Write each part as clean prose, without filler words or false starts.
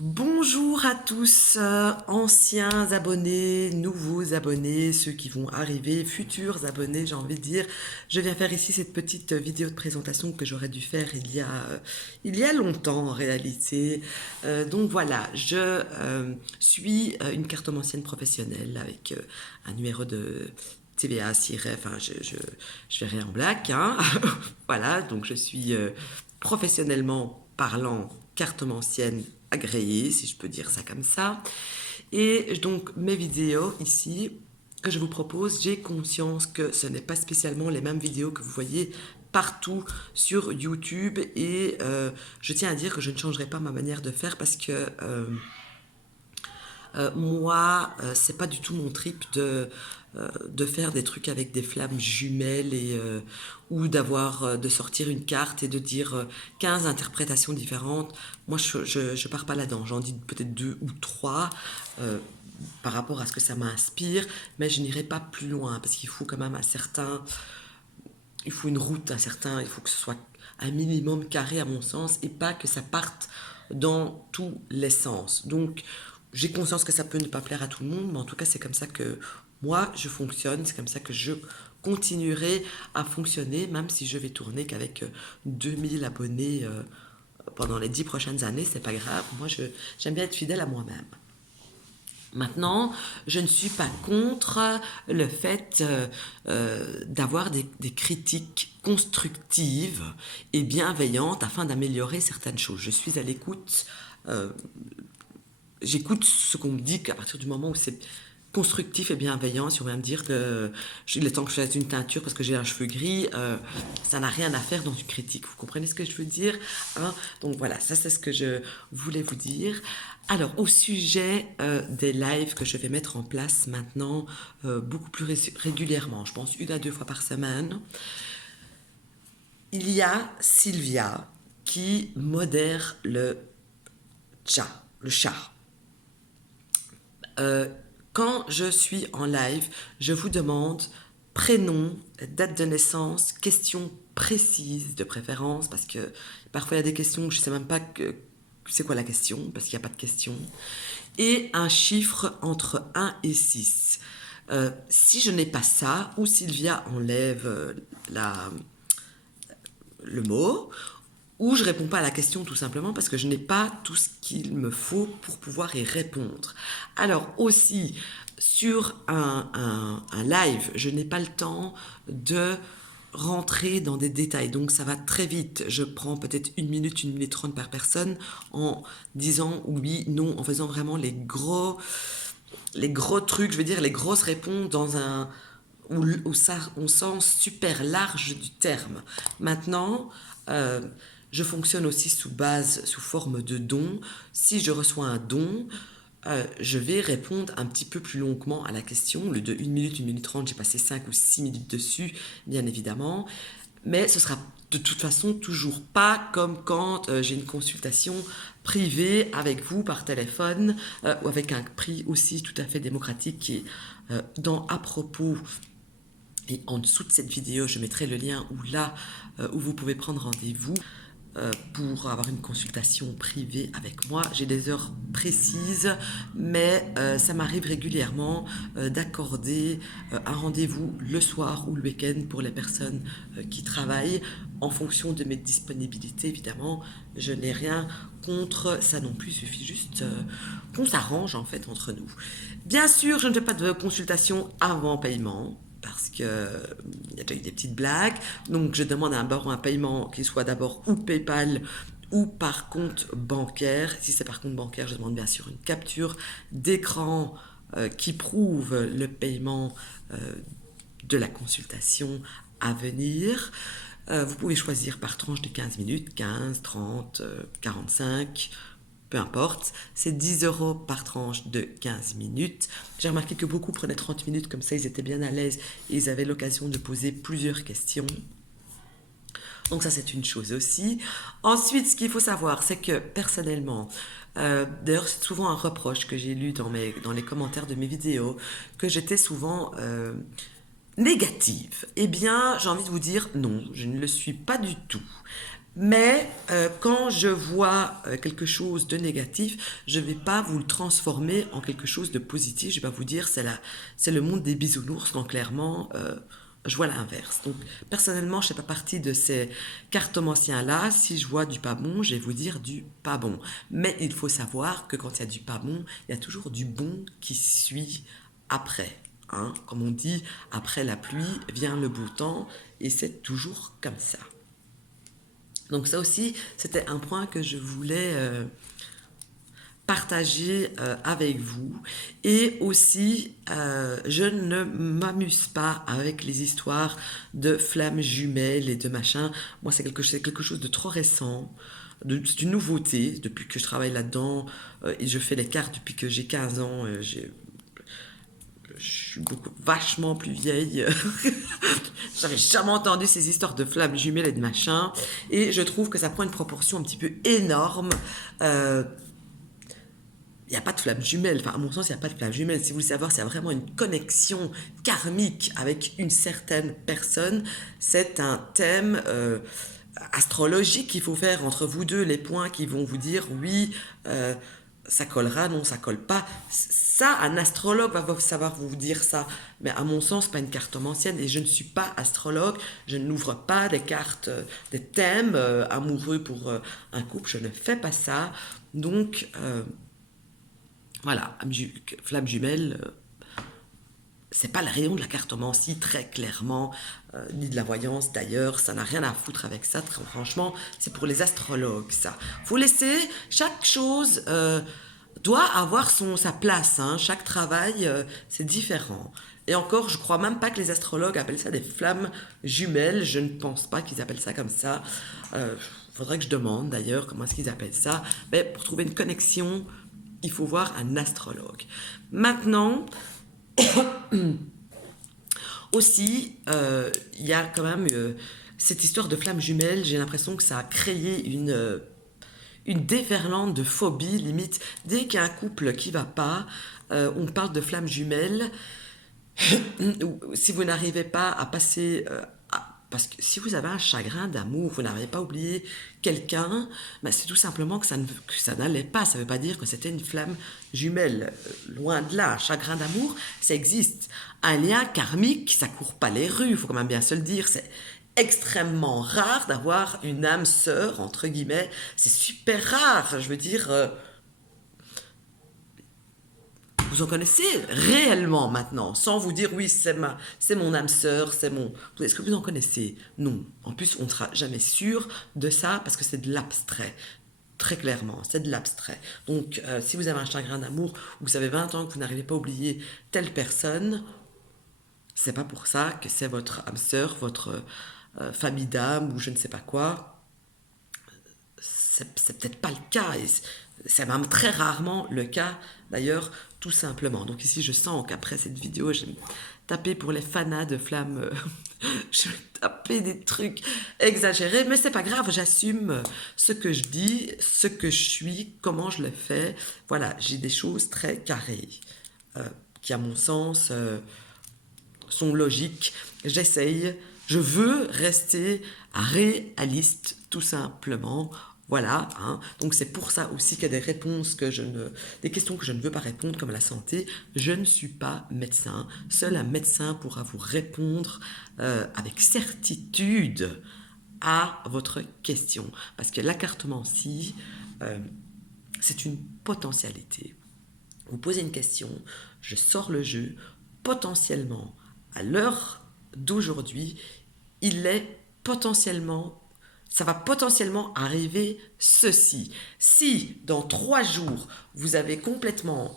Bonjour à tous, anciens abonnés, nouveaux abonnés, ceux qui vont arriver, futurs abonnés, j'ai envie de dire. Je viens faire ici cette petite vidéo de présentation que j'aurais dû faire il y a longtemps en réalité. Donc voilà, je suis une cartomancienne professionnelle avec un numéro de TVA, SIREF, enfin je verrai en black, hein. Voilà, donc je suis professionnellement parlant cartomancienne agréée, si je peux dire ça comme ça. Et donc mes vidéos ici que je vous propose, j'ai conscience que ce n'est pas spécialement les mêmes vidéos que vous voyez partout sur YouTube et je tiens à dire que je ne changerai pas ma manière de faire parce que moi, c'est pas du tout mon trip de faire des trucs avec des flammes jumelles ou de sortir une carte et de dire 15 interprétations différentes. Moi, je pars pas là-dedans. J'en dis peut-être deux ou trois euh, par rapport à ce que ça m'inspire, mais je n'irai pas plus loin parce qu'il faut quand même il faut une route, il faut que ce soit un minimum carré à mon sens et pas que ça parte dans tous les sens. Donc, j'ai conscience que ça peut ne pas plaire à tout le monde, mais en tout cas, c'est comme ça que moi, je fonctionne, c'est comme ça que je continuerai à fonctionner, même si je vais tourner qu'avec 2000 abonnés pendant les 10 prochaines années, c'est pas grave. Moi, j'aime bien être fidèle à moi-même. Maintenant, je ne suis pas contre le fait d'avoir des critiques constructives et bienveillantes afin d'améliorer certaines choses. Je suis à l'écoute, euh, j'écoute ce qu'on me dit qu'à partir du moment où c'est constructif et bienveillant, si on vient me dire que il est temps que je fasse une teinture parce que j'ai un cheveu gris, ça n'a rien à faire dans une critique. Vous comprenez ce que je veux dire, hein? Donc voilà, ça c'est ce que je voulais vous dire. Alors au sujet des lives que je vais mettre en place maintenant beaucoup plus régulièrement, je pense une à deux fois par semaine, il y a Sylvia qui modère le chat. Euh, Quand je suis en live, je vous demande prénom, date de naissance, questions précises de préférence, parce que parfois il y a des questions que je ne sais même pas c'est quoi la question, parce qu'il n'y a pas de question, et un chiffre entre 1 et 6. Si je n'ai pas ça, ou Sylvia enlève le mot, ou je réponds pas à la question tout simplement parce que je n'ai pas tout ce qu'il me faut pour pouvoir y répondre. Alors aussi, sur un live, je n'ai pas le temps de rentrer dans des détails, donc ça va très vite. Je prends peut-être une minute 30 par personne en disant oui, non, en faisant vraiment les gros trucs, je veux dire les grosses réponses dans au sens super large du terme. Maintenant, euh, je fonctionne aussi sous forme de don. Si je reçois un don, je vais répondre un petit peu plus longuement à la question. Le de une minute 30, j'ai passé 5 ou 6 minutes dessus, bien évidemment. Mais ce sera de toute façon toujours pas comme quand j'ai une consultation privée avec vous par téléphone ou avec un prix aussi tout à fait démocratique qui est dans à propos. Et en dessous de cette vidéo, je mettrai le lien où vous pouvez prendre rendez-vous pour avoir une consultation privée avec moi. J'ai des heures précises, mais ça m'arrive régulièrement d'accorder un rendez-vous le soir ou le week-end pour les personnes qui travaillent en fonction de mes disponibilités. Évidemment, je n'ai rien contre ça non plus, il suffit juste qu'on s'arrange en fait entre nous. Bien sûr, je ne fais pas de consultation avant paiement parce qu'il y a déjà eu des petites blagues. Donc, je demande d'abord un paiement qui soit d'abord ou PayPal ou par compte bancaire. Si c'est par compte bancaire, je demande bien sûr une capture d'écran qui prouve le paiement euh, de la consultation à venir. Vous pouvez choisir par tranche de 15 minutes, 15, 30, 45, peu importe, c'est 10 € par tranche de 15 minutes. J'ai remarqué que beaucoup prenaient 30 minutes, comme ça ils étaient bien à l'aise et ils avaient l'occasion de poser plusieurs questions. Donc ça c'est une chose aussi. Ensuite, ce qu'il faut savoir, c'est que personnellement, d'ailleurs c'est souvent un reproche que j'ai lu dans les commentaires de mes vidéos, que j'étais souvent négative. Eh bien, j'ai envie de vous dire non, je ne le suis pas du tout. Mais quand je vois quelque chose de négatif, je ne vais pas vous le transformer en quelque chose de positif. Je vais pas vous dire c'est le monde des bisounours. Donc clairement, je vois l'inverse. Donc personnellement, je ne fais pas partie de ces cartomanciens-là. Si je vois du pas bon, je vais vous dire du pas bon. Mais il faut savoir que quand il y a du pas bon, il y a toujours du bon qui suit après. Hein. Comme on dit, après la pluie vient le beau temps, et c'est toujours comme ça. Donc ça aussi, c'était un point que je voulais partager avec vous. Et aussi, je ne m'amuse pas avec les histoires de flammes jumelles et de machin. Moi, c'est quelque chose de trop récent. C'est une nouveauté depuis que je travaille là-dedans et je fais les cartes depuis que j'ai 15 ans. Je suis vachement plus vieille. J'avais jamais entendu ces histoires de flammes jumelles et de machin. Et je trouve que ça prend une proportion un petit peu énorme. Euh, il n'y a pas de flamme jumelle. Enfin, à mon sens, il n'y a pas de flamme jumelle. Si vous voulez savoir s'il y a vraiment une connexion karmique avec une certaine personne, c'est un thème astrologique qu'il faut faire entre vous deux, les points qui vont vous dire oui, ça collera, non, ça colle pas. Ça, un astrologue va savoir vous dire ça. Mais à mon sens, pas une cartomancienne. Et je ne suis pas astrologue. Je n'ouvre pas des cartes, des thèmes amoureux pour un couple. Je ne fais pas ça. Donc, voilà, flamme jumelle, c'est pas le rayon de la cartomancie très clairement, ni de la voyance d'ailleurs, ça n'a rien à foutre avec ça, très franchement, c'est pour les astrologues ça. Faut laisser, chaque chose doit avoir sa place, hein. Chaque travail c'est différent. Et encore, je crois même pas que les astrologues appellent ça des flammes jumelles, je ne pense pas qu'ils appellent ça comme ça. Faudrait que je demande d'ailleurs comment est-ce qu'ils appellent ça. Mais pour trouver une connexion, il faut voir un astrologue. Maintenant, aussi, il y a quand même cette histoire de flammes jumelles. J'ai l'impression que ça a créé une déferlante de phobie, limite. Dès qu'il y a un couple qui va pas, on parle de flammes jumelles. Si vous n'arrivez pas à passer parce que si vous avez un chagrin d'amour, vous n'arrivez pas à oublier quelqu'un, ben c'est tout simplement que ça n'allait pas. Ça ne veut pas dire que c'était une flamme jumelle. Loin de là, un chagrin d'amour, ça existe. Un lien karmique, ça court pas les rues, il faut quand même bien se le dire. C'est extrêmement rare d'avoir une âme sœur, entre guillemets. C'est super rare, je veux dire. Vous en connaissez réellement maintenant, sans vous dire oui, c'est mon âme sœur, c'est mon. Est-ce que vous en connaissez? Non. En plus, on ne sera jamais sûr de ça parce que c'est de l'abstrait. Très clairement, c'est de l'abstrait. Donc, si vous avez un chagrin d'amour ou que vous avez 20 ans que vous n'arrivez pas à oublier telle personne, c'est pas pour ça que c'est votre âme sœur, votre famille d'âme ou je ne sais pas quoi. C'est peut-être pas le cas. Et c'est même très rarement le cas, d'ailleurs, tout simplement. Donc ici, je sens qu'après cette vidéo, je vais taper pour les fanas de flammes. Je vais taper des trucs exagérés, mais c'est pas grave, j'assume ce que je dis, ce que je suis, comment je le fais. Voilà, j'ai des choses très carrées, qui à mon sens sont logiques. J'essaye, je veux rester réaliste, tout simplement. Voilà, hein. Donc c'est pour ça aussi qu'il y a des questions que je ne veux pas répondre, comme la santé. Je ne suis pas médecin. Seul un médecin pourra vous répondre avec certitude à votre question. Parce que la cartomancie, c'est une potentialité. Vous posez une question, je sors le jeu, potentiellement, à l'heure d'aujourd'hui, ça va potentiellement arriver ceci. Si dans 3 jours, vous avez complètement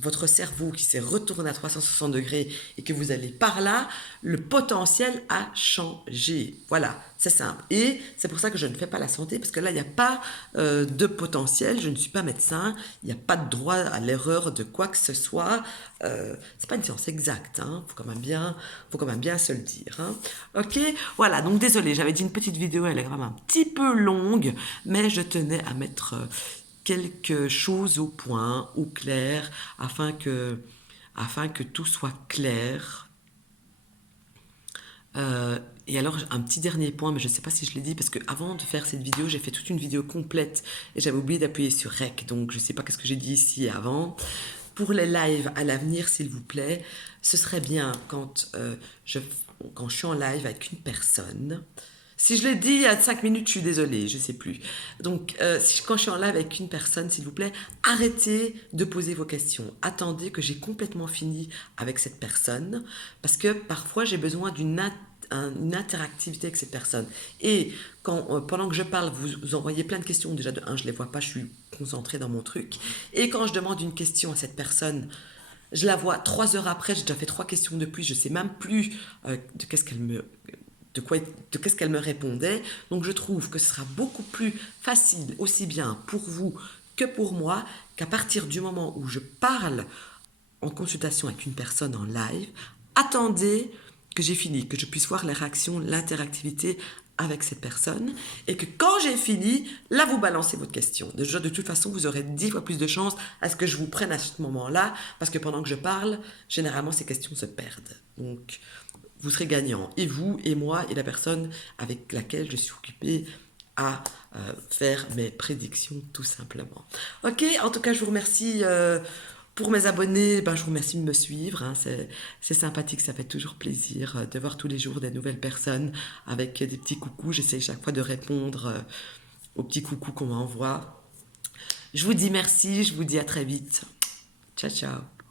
votre cerveau qui s'est retourné à 360 degrés et que vous allez par là, le potentiel a changé. Voilà, c'est simple. Et c'est pour ça que je ne fais pas la santé, parce que là, il n'y a pas de potentiel, je ne suis pas médecin, il n'y a pas de droit à l'erreur de quoi que ce soit. C'est pas une science exacte, hein. Faut quand même bien se le dire. Hein. Ok, voilà, donc désolé, j'avais dit une petite vidéo, elle est vraiment un petit peu longue, mais je tenais à mettre quelque chose au point, au clair, afin que tout soit clair, Et alors, un petit dernier point, mais je ne sais pas si je l'ai dit, parce qu'avant de faire cette vidéo, j'ai fait toute une vidéo complète et j'avais oublié d'appuyer sur REC, donc je ne sais pas qu'est-ce que j'ai dit ici et avant. Pour les lives à l'avenir, s'il vous plaît, ce serait bien quand je suis en live avec une personne. Si je l'ai dit il y a 5 minutes, je suis désolée, je ne sais plus. Donc, quand je suis en live avec une personne, s'il vous plaît, arrêtez de poser vos questions. Attendez que j'ai complètement fini avec cette personne, parce que parfois j'ai besoin une interactivité avec cette personne. Et pendant que je parle, vous envoyez plein de questions. Déjà, de un, je ne les vois pas, je suis concentrée dans mon truc. Et quand je demande une question à cette personne, je la vois 3 heures après, j'ai déjà fait 3 questions de plus, je ne sais même plus de qu'est-ce qu'elle me qu'est-ce qu'elle me répondait. Donc je trouve que ce sera beaucoup plus facile, aussi bien pour vous que pour moi, qu'à partir du moment où je parle en consultation avec une personne en live, attendez que j'ai fini, que je puisse voir les réactions, l'interactivité avec cette personne, et que quand j'ai fini, là vous balancez votre question. Déjà, de toute façon, vous aurez 10 fois plus de chances à ce que je vous prenne à ce moment-là, parce que pendant que je parle, généralement ces questions se perdent. Donc, vous serez gagnant, et vous, et moi, et la personne avec laquelle je suis occupée à faire mes prédictions, tout simplement. Ok, en tout cas, je vous remercie pour mes abonnés. Ben, je vous remercie de me suivre, hein, c'est sympathique, ça fait toujours plaisir de voir tous les jours des nouvelles personnes avec des petits coucous. J'essaie chaque fois de répondre aux petits coucous qu'on m'envoie. Je vous dis merci, je vous dis à très vite. Ciao, ciao.